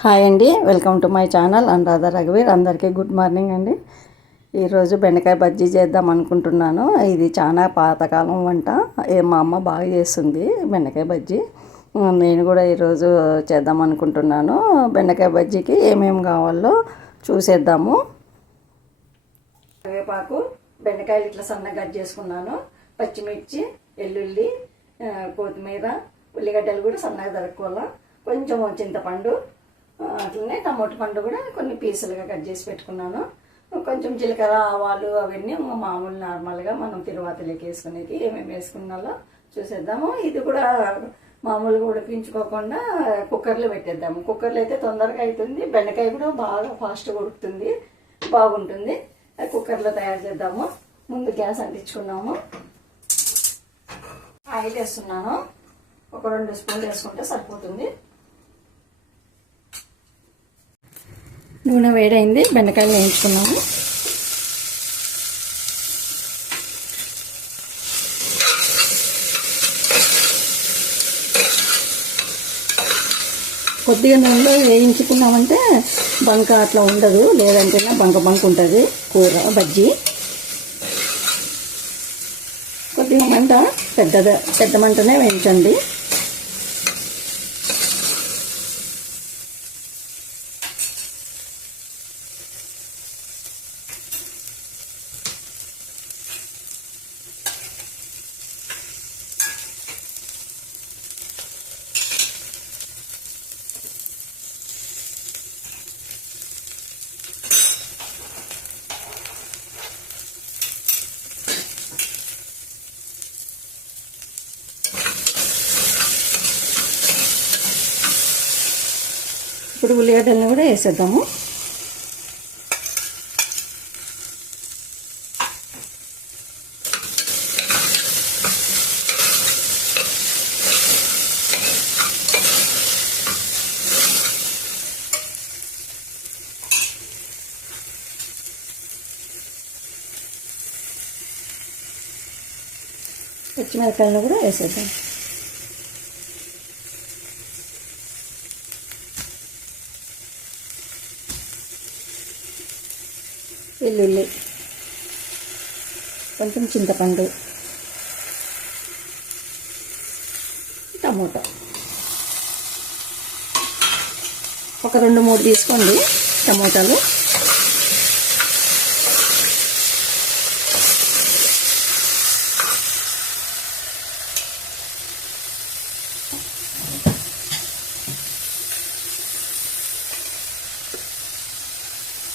Hi అండి, welcome to my channel Anuradha రఘువీర్. అందరికీ గుడ్ మార్నింగ్ అండి. ఈరోజు బెండకాయ బజ్జీ చేద్దాం అనుకుంటున్నాను. ఇది చాలా పాతకాలం వంట. మా అమ్మ బాగా చేస్తుంది బెండకాయ బజ్జీ. నేను కూడా ఈరోజు చేద్దాం అనుకుంటున్నాను. బెండకాయ బజ్జీకి ఏమేమి కావాలో చూసేద్దాము. కరివేపాకు, బెండకాయలు ఇట్లా సన్నగా కట్ చేసుకున్నాను. పచ్చిమిర్చి, వెల్లుల్లి, కొత్తిమీర, ఉల్లిగడ్డలు కూడా సన్నగా తరుక్కోవాలి. కొంచెం చింతపండు, అట్లనే టమోటా పండు కూడా కొన్ని పీసులుగా కట్ చేసి పెట్టుకున్నాను. కొంచెం జీలకర్ర, ఆవాలు అవన్నీ మామూలు నార్మల్గా మనం తిరువాతలోకి వేసుకునేది. ఏమేమి వేసుకున్నాలో చూసేద్దాము. ఇది కూడా మామూలుగా ఉడికించుకోకుండా కుక్కర్లో పెట్టేద్దాము. కుక్కర్లో అయితే తొందరగా అవుతుంది. బెండకాయ కూడా బాగా ఫాస్ట్గా ఉడుకుతుంది, బాగుంటుంది. కుక్కర్లో తయారు చేద్దాము. ముందు గ్యాస్ అంటించుకున్నాము. ఆయిల్ వేస్తున్నాను. ఒక 2 స్పూన్లు వేసుకుంటే సరిపోతుంది. నూనె వేడైంది. బెండకాయలు వేయించుకున్నాము. కొద్దిగా నూనెలో వేయించుకున్నామంటే బంక అట్లా ఉండదు, లేదంటే బంక ఉంటుంది కూర బజ్జీ. కొద్దిగా మంట పెద్ద మంటనే వేయించండి. ఇప్పుడు ఉల్లిగడ్డలను కూడా వేసేద్దాము. పచ్చిమిరపకాయలను కూడా వేసేద్దాం. వెల్లుల్లి, కొంచెం చింతపండు, టమోటా ఒక 2-3 తీసుకోండి టమోటాలు.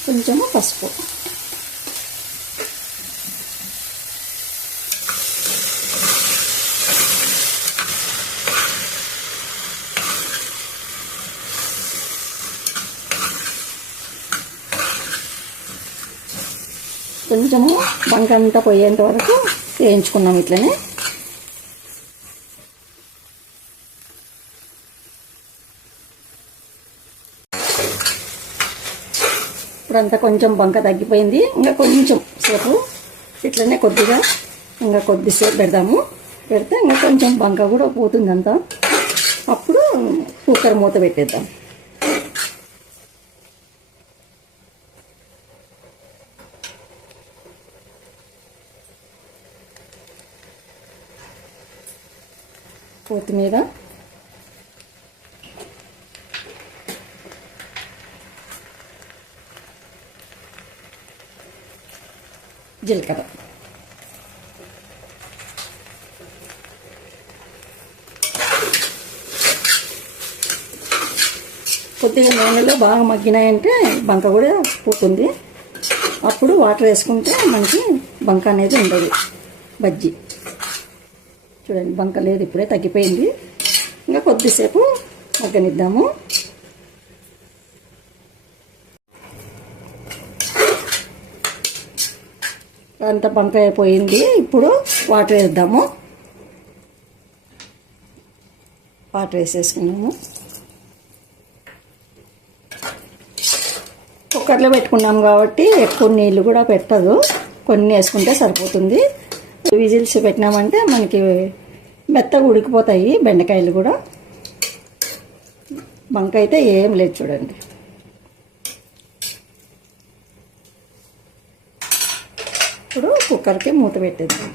కొంచెము పసుపు, కొంచెము బంకంతా పోయేంత వరకు వేయించుకున్నాం ఇట్లనే. ఇప్పుడంతా కొంచెం బంక తగ్గిపోయింది. ఇంకా కొంచెం సేపు ఇట్లనే కొద్దిసేపు పెడితే ఇంకా కొంచెం బంక కూడా పోతుంది అంతా. అప్పుడు కుక్కర్ మూత పెట్టేద్దాం. కొత్తిమీర, జీలకర్ర, కొద్దిగా నూనెలో బాగా మగ్గినాయంటే బంక కూడా పోతుంది. అప్పుడు వాటర్ వేసుకుంటే మనకి బంక అనేది ఉండదు బజ్జీ. చూడండి, బంక లేదు, ఇప్పుడే తగ్గిపోయింది. ఇంకా కొద్దిసేపు మగ్గనిద్దాము. అంత బంక అయిపోయింది. ఇప్పుడు వాటర్ వేద్దాము. వాటర్ వేసేసుకున్నాము. కుక్కర్లో పెట్టుకున్నాము కాబట్టి ఎక్కువ నీళ్ళు కూడా పెట్టదు, కొన్ని వేసుకుంటే సరిపోతుంది. విజిల్స్ పెట్టినామంటే మనకి మెత్తగా ఉడికిపోతాయి బెండకాయలు కూడా. బంక అయితే ఏం లేదు చూడండి. ఇప్పుడు కుక్కర్కి మూత పెట్టేద్దాం.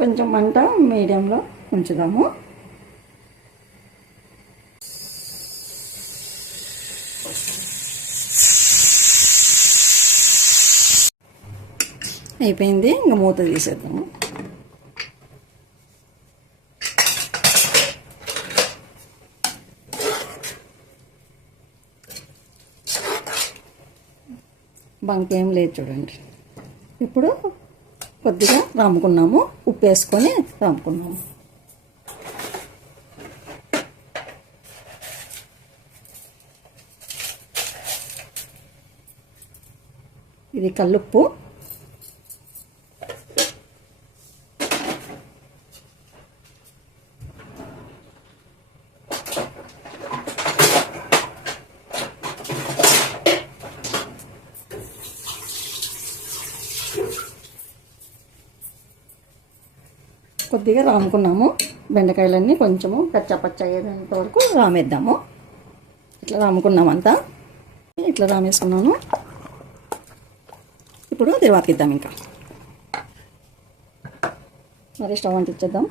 కొంచెం మంట మీడియంలో ఉంచుదాము. అయిపోయింది, ఇంకా మూత తీసేద్దాము. బంక ఏం లేదు చూడండి. ఇప్పుడు కొద్దిగా రాముకున్నాము, ఉప్పు వేసుకొని రాముకున్నాము. ఇది కల్లుప్పు. కొద్దిగా రాముకున్నాము. బెండకాయలన్నీ కొంచెము కచ్చపచ్చ అయ్యేంత వరకు రామేద్దాము. ఇట్లా రాముకున్నామంతా, ఇట్లా రామేసుకున్నాను. ఇప్పుడు తిరువాతిద్దాం. ఇంకా మరి స్టవ్ అంటించేద్దాం.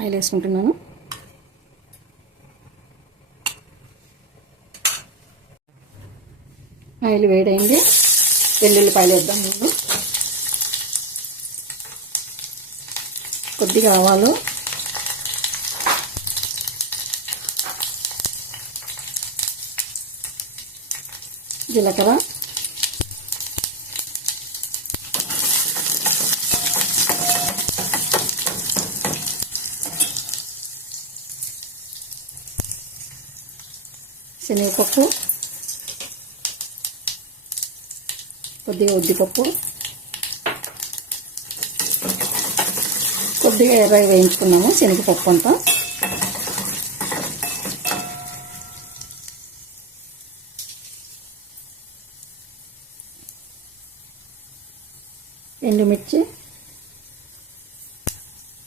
ఆయిల్ వేసుకుంటున్నాను. ఆయిల్ వేడైంది. వెల్లుల్లిపాయలు వేద్దాం. ముందు కొద్దిగా ఆవాలు, జీలకర్ర, శనగపప్పు, కొద్దిగా ఉద్దిపప్పు, కొద్దిగా ఎర్రగా వేయించుకున్నాము శనగపప్పు అంతా. ఎండుమిర్చి,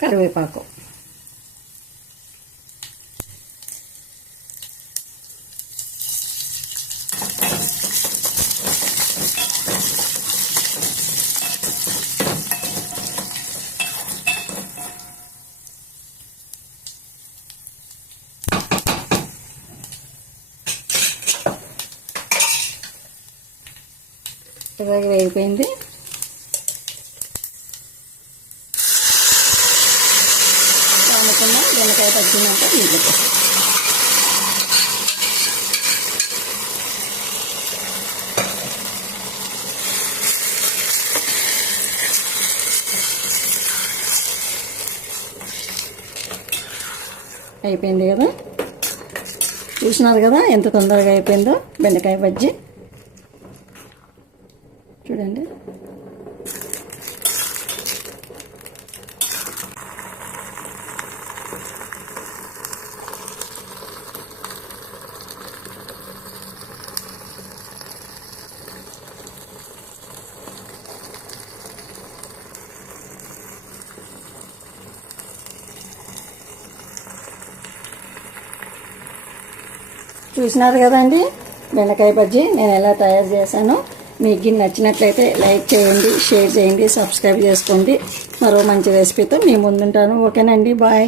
కరివేపాకు. ఇలాగే వేగిపోయింది. రానుకున్న బెండకాయ తగ్గినాక దీంట్లో అయిపోయింది కదా. చూసినారు కదా ఎంత తొందరగా అయిపోయిందో బెండకాయ బజ్జీ. చూడండి. చూసినారు కదండి బెండకాయ బజ్జీ నేను ఎలా తయారు చేశానో. మీకు నచ్చినట్లయితే లైక్ చేయండి, షేర్ చేయండి, సబ్స్క్రైబ్ చేసుకోండి. మరో మంచి రెసిపీతో మీ ముందుంటాను. ఓకేనండి, బాయ్.